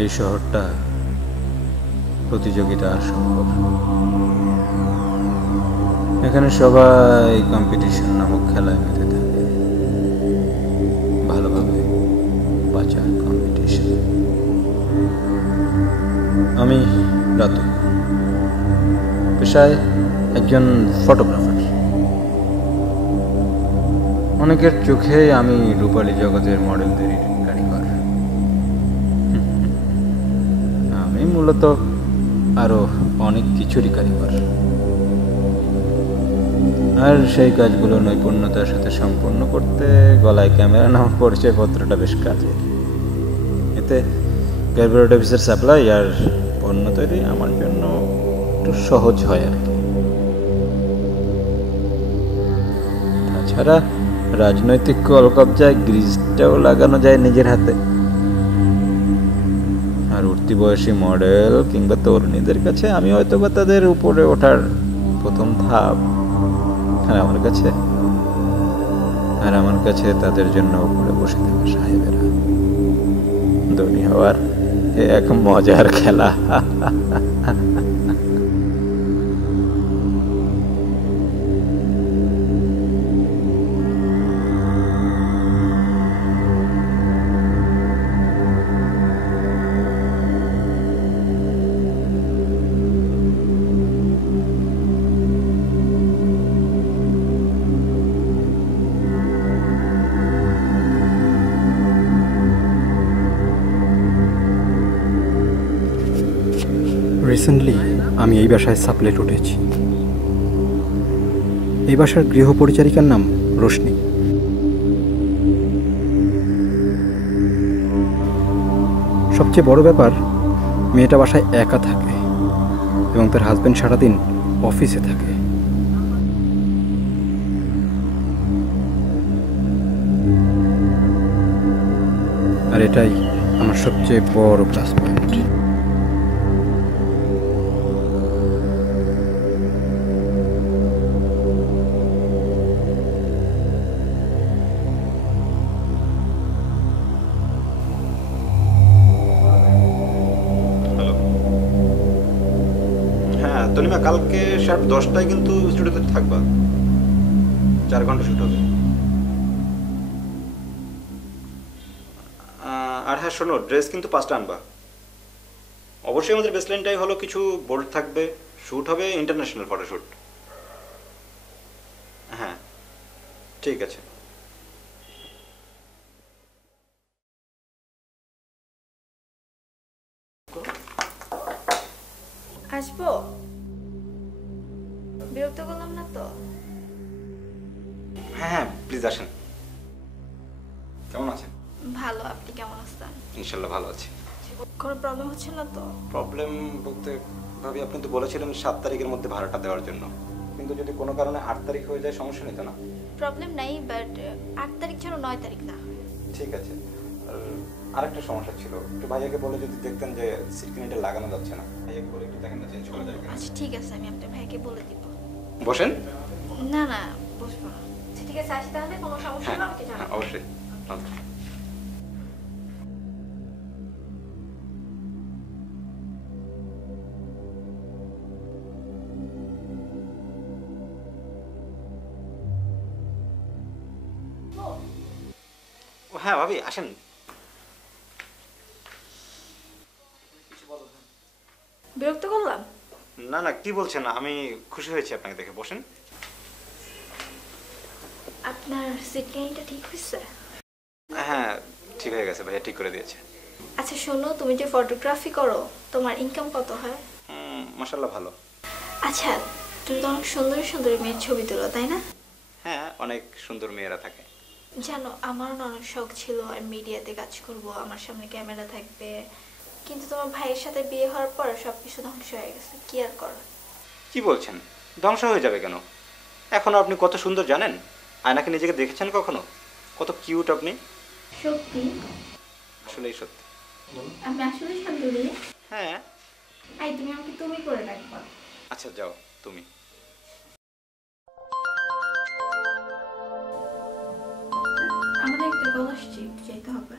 এই শহরটা প্রতিযোগিতার শহর। এখানে সবাই কম্পিটিশন নামক খেলায় মেতে থাকে। ভালোভাবে বাঁচার কম্পিটিশন। আমি রাতু, পেশায় একজন ফটোগ্রাফার। অনেকের চোখে আমি রূপালী জগতের মডেলদের কারিগর। আমি মূলত আরো অনেক কিছুরই কারিগর, আর সেই কাজগুলো নৈপুণ্যতার সাথে সম্পন্ন করতে গলায় ক্যামেরা নামক পরিচয়পত্রটা বেশ কাজে। এতে কর্পোরেট অফিসের সাপ্লাই আর পণ্য তৈরি আমার জন্য একটু সহজ হয় আর কি। তাছাড়া রাজনৈতিক কলকবজায় গ্রিজটাও লাগানো যায় নিজের হাতে। আর উঠতি বয়সী মডেল কিংবা তরুণীদের কাছে আমি হয়তো বা তাদের উপরে ওঠার প্রথম ধাপ। আর আমার কাছে তাদের জন্য উপরে বসে থাকা সাহেবেরা ধনী হওয়ার এক মজার খেলা। রিসেন্টলি আমি এই বাসায় সাপ্লেট উঠেছি। এই বাসার গৃহপরিচারিকার নাম রোশনি। সবচেয়ে বড় ব্যাপার, মেয়েটা বাসায় একা থাকে এবং তার হাজব্যান্ড সারাদিন অফিসে থাকে। আর এটাই আমার সবচেয়ে বড় প্লাস পয়েন্ট। তলিমা, কালকে শার্প 10টায় কিন্তু স্টুডিওতে থাকবা। 4 ঘন্টা শুট হবে। আর হ্যাঁ শোনো, ড্রেস কিন্তু 5টা আনবা। অবশ্যই আমাদের বেসলাইনটাই হলো কিছু বোল্ড থাকবে। শ্যুট হবে ইন্টারন্যাশনাল ফটোশ্যুট। হ্যাঁ ঠিক আছে। আসবো? বিরক্ত করলাম না তো? হ্যাঁ হ্যাঁ প্লিজ আসেন। কেমন আছেন? ভালো, আপনি কেমন আছেন? ইনশাল্লাহ ভালো আছি। কোনো প্রবলেম হচ্ছে না তো? প্রবলেম বলতে ভাবি, আপনি তো বলেছিলেন 7 তারিখের মধ্যে ভাড়াটা দেওয়ার জন্য, কিন্তু যদি কোনো কারণে 8 তারিখ হয়ে যায় সমস্যা নিত না? প্রবলেম নাই, বাট 8 তারিখ যেন 9 তারিখ না। ঠিক আছে। আর আরেকটা সমস্যা ছিল, একটু ভাইয়াকে বলে যদি দেখতেন যে সিটকিনিটা লাগানো যাচ্ছে না, ভাইয়াকে বলে একটু দেখেন না চেঞ্জ করা যায় কিনা। আচ্ছা ঠিক আছে, আমি আপনার ভাইকে বলে দিব। বসেন। না না, বসবো না। আচ্ছা ঠিক আছে, আসি তাহলে। কোনো সমস্যা হলে আমাকে জানাবেন। অবশ্যই। হ্যাঁ ভাবি আসেন। বিরক্ত করলাম? না না, কি বলছেন, আমি খুশি হয়েছি আপনাকে দেখে। বসেন। আপনার সিটকানিটা ঠিক হয়েছে? হ্যাঁ ঠিক হয়ে গেছে, ভাইয়া ঠিক করে দিয়েছে। আচ্ছা শোনো, তুমি যে ফটোগ্রাফি করো, তোমার ইনকাম কত হয়? মাশাআল্লাহ ভালো। আচ্ছা, তুমি তো অনেক সুন্দর সুন্দর মেয়ের ছবি তোলো, তাই না? হ্যাঁ, অনেক সুন্দর মেয়েরা থাকে। জানো, আমারও না অনেক শখ ছিল আর মিডিয়াতে কাজ করব, আমার সামনে ক্যামেরা থাকবে, কিন্তু তোমার ভাইয়ের সাথে বিয়ে হওয়ার পর সবকিছু ধ্বংস হয়ে গেছে। কি আর করার? কি বলছেন? ধ্বংস হয়ে যাবে কেন? এখনো আপনি কত সুন্দর জানেন? আয়নাকে নিজেকে দেখেছেন কখনো? কত কিউট আপনি। সত্যি? আসলেই সত্যি। আমি আসলে সুন্দরী? হ্যাঁ। আই, তুমি আমাকে তুমি করে রাখবা। আচ্ছা যাও তুমি। আমাদের একটা কলেজ ট্রিপ যেতে হবে।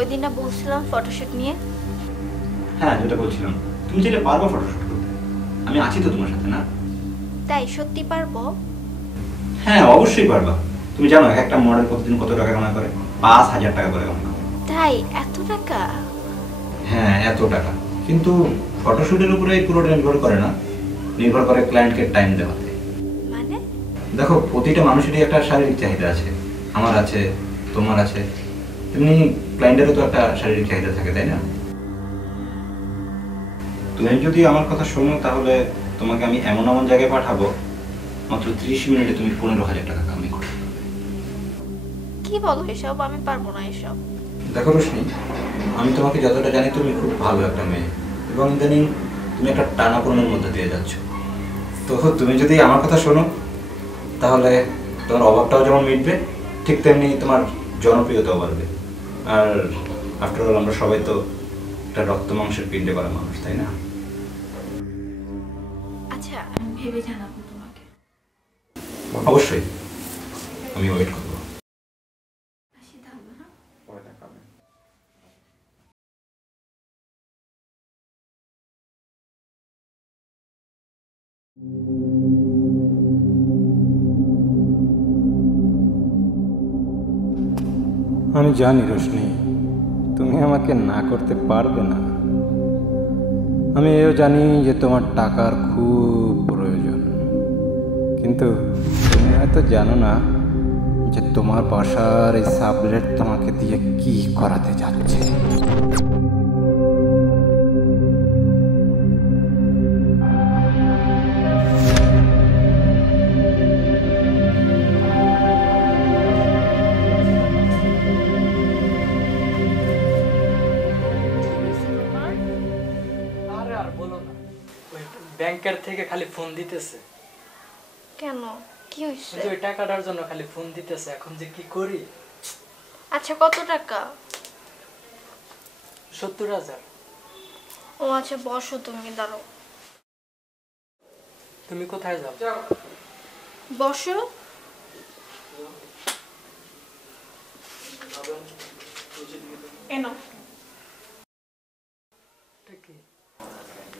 ওই দিন না বলছিলাম ফটোশুট নিয়ে? হ্যাঁ, যেটা বলছিলাম, তুমি চাইলে পারবা ফটোশুট করতে, আমি আছি তো তোমার সাথে না? তাই সত্যি পারবো? হ্যাঁ, অবশ্যই পারবা। তুমি জানো এক একটা মডেল প্রতিদিন কত টাকা কামাই করে? 5,000 টাকা করে কামাই করে। তাই? এত টাকা? হ্যাঁ, এত টাকা। কিন্তু ফটোশুটের উপরে পুরোটা নির্ভর করে না, নির্ভর করে ক্লায়েন্টকে টাইম দেওয়াতে। মানে? দেখো, প্রতিটা মানুষেরই একটা শারীরিক চাহিদা আছে, আমার আছে, তোমার আছে, তেমনি ক্লায়েন্টেরও তো একটা শারীরিক চাহিদা থাকে, তাই না? তুমি যদি আমার কথা শোনো তাহলে তোমাকে আমি এমন এমন জায়গায় পাঠাবো, মাত্র 30 মিনিটে তুমি 15,000 টাকা কামাই করতে পারবে। কি বলো এসব? আমি পারবো না এসব। দেখো রোশনি, আমি তোমাকে যতটা জানি তুমি খুব ভালো একটা মেয়ে, এবং ইদানিং তুমি একটা টানাপোড়েনের মধ্যে দিয়ে যাচ্ছ। তো তুমি যদি আমার কথা শোনো তাহলে তোমার অভাবটাও যেমন মিটবে, ঠিক তেমনি তোমার জনপ্রিয়তাও বাড়বে। আর আফটার অল আমরা সবাই তো একটা রক্ত মাংসের পিণ্ডে করা মানুষ, তাই না? আচ্ছা, আমি ভেবে জানাবো তোমাকে। অবশ্যই, আমি ওয়েট করবো। আসি তাহলে, হ্যাঁ? আমি জানি রোশনি, তুমি আমাকে না করতে পারবে না। আমি এও জানি যে তোমার টাকার খুব প্রয়োজন, কিন্তু তুমি হয়তো জানো না যে তোমার বাসার এই সাবলেট তোমাকে দিয়ে কি করাতে যাচ্ছে। আরে আর বলো না, ওই ব্যাংকের থেকে খালি ফোন দিতেছে। কেন? কি হয়েছে? ওই টাকাটার জন্য খালি ফোন দিতেছে, এখন যে কি করি। আচ্ছা, কত টাকা? 70,000। ও আচ্ছা, বসো, তুমি দাঁড়াও। তুমি কোথায় যাও? বসো। এনো এটা কি?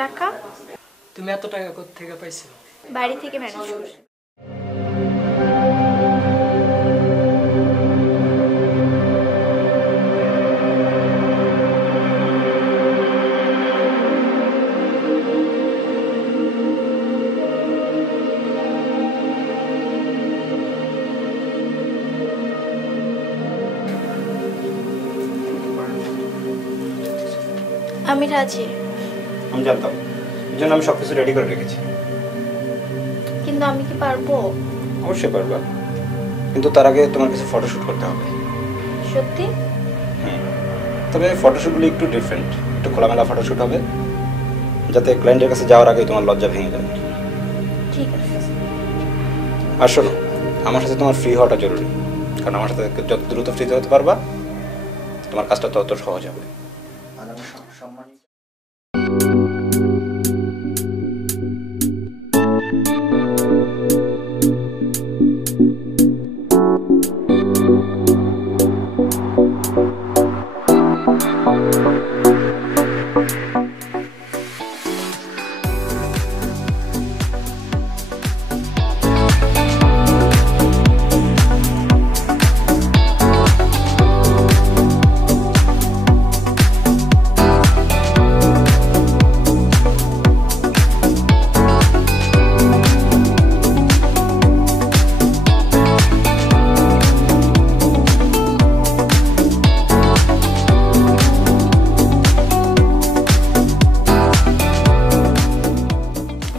টাকা। তুমি এত টাকা কোথা থেকে পাইছো? বাড়ি থেকে ম্যানেজ করছি। আমি রাজি, আমি জানতাম, এই জন্য আমি সব কিছু রেডি করে রেখেছি। কিন্তু আমি কি পারবো? অবশ্যই পারবা, কিন্তু তার আগে তোমার কিছু ফটোশ্যুট করতে হবে। সত্যি? তবে ফটোশ্যুটগুলো একটু ডিফারেন্ট, একটু খোলামেলা ফটোশ্যুট হবে, যাতে ক্লায়েন্টের কাছে যাওয়ার আগে তোমার লজ্জা ভেঙে যায়। ঠিক আছে। আর শোনো, আমার সাথে তোমার ফ্রি হওয়াটা জরুরি, কারণ আমার সাথে যত দ্রুত ফ্রিতে হতে পারবা তোমার কাজটা তত সহজ হবে।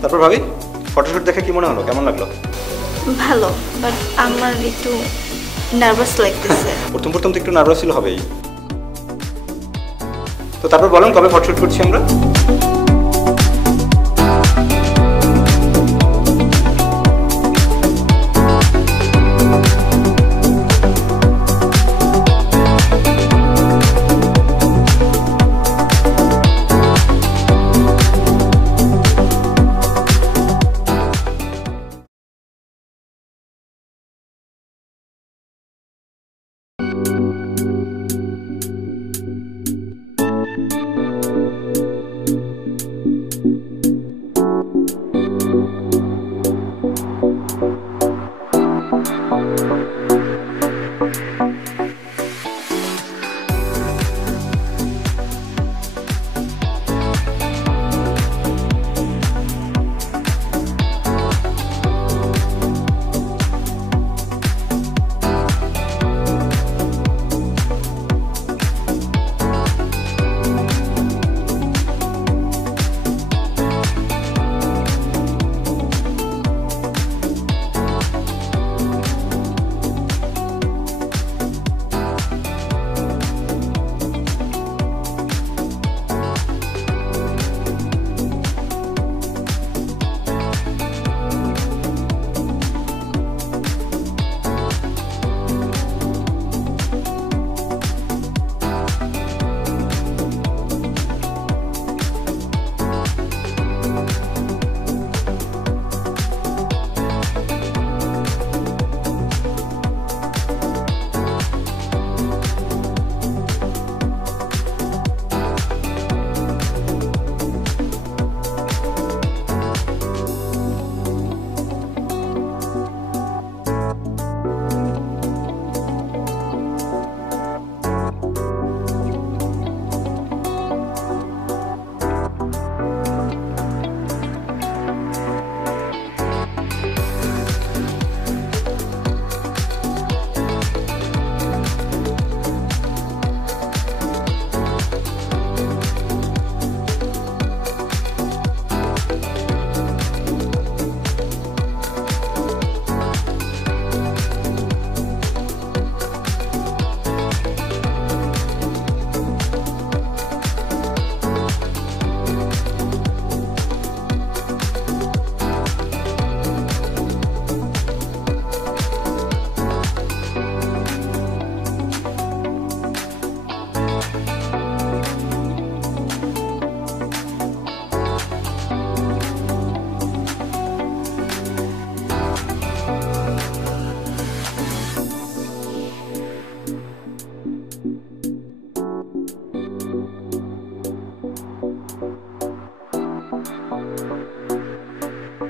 তারপর ভাবি, ফটোশুট দেখে কি মনে হলো, কেমন লাগলো? ভালো, বাট আমার একটু নার্ভাস লাগতেছে। প্রথম প্রথম তো একটু নার্ভাস ছিল, হবেই। তো তারপর বলেন, কবে ফটোশুট করছি আমরা? হ্যাঁ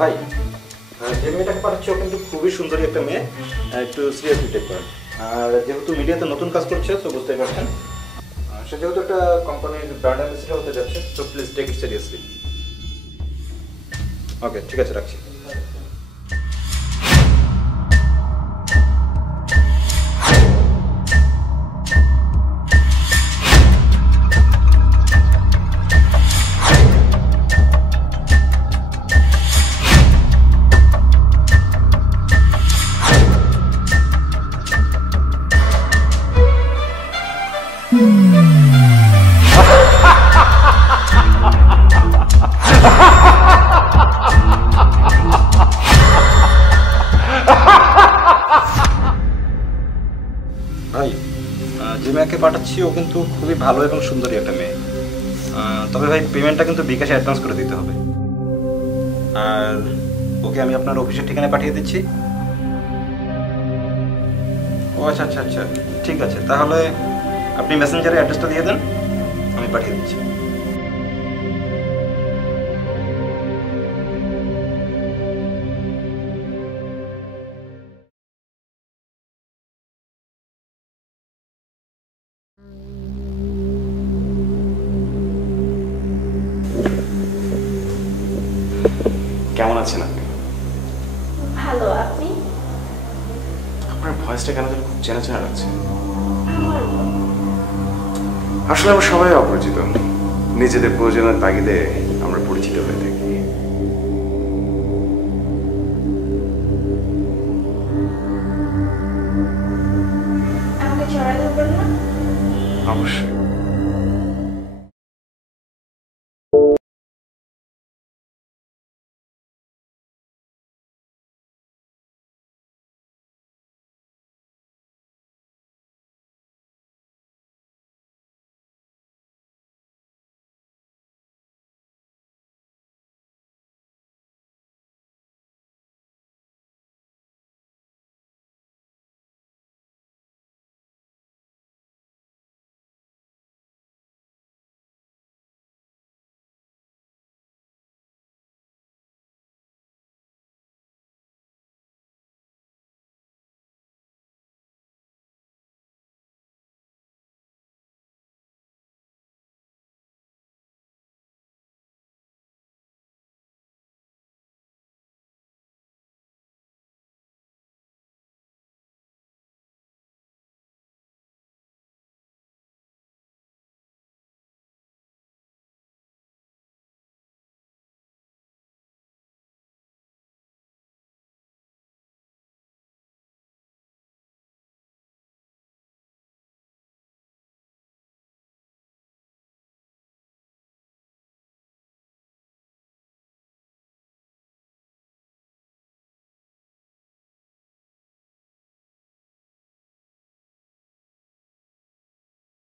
ভাই, যে মেয়েটাকে পাঠাচ্ছি ও কিন্তু খুবই সুন্দরী একটা মেয়ে, একটু সিরিয়াসলি টেক করেন। আর যেহেতু মিডিয়াতে নতুন কাজ করছে তো বুঝতেই পারছেন, সে যেহেতু একটা কোম্পানির ব্র্যান্ড অ্যাম্বাসেডর হতে যাচ্ছে, so please take it seriously. Okay, ঠিক আছে, রাখছি। ভাই, যে মেয়েকে পাঠাচ্ছি ও কিন্তু খুবই ভালো এবং সুন্দরী একটা মেয়ে। তবে ভাই পেমেন্টটা কিন্তু বিকাশে অ্যাডভান্স করে দিতে হবে। আর ওকে আমি আপনার অফিসের ঠিকানায় পাঠিয়ে দিচ্ছি। ও আচ্ছা আচ্ছা আচ্ছা, ঠিক আছে, তাহলে আপনি মেসেঞ্জারে অ্যাড্রেসটা দিয়ে দেন, আমি পাঠিয়ে দিচ্ছি। কেমন আছেন আপনি? ভালো, আপনি? আপনার ভয়েসটা কেন যেন খুব চেনা চেনা লাগছে। আমার আসলে আমরা সবাই অপরিচিত, নিজেদের প্রয়োজনের তাগিদে আমরা পরিচিত হয়ে থাকি। আমাকে জড়াই ধরবেন না? অবশ্যই।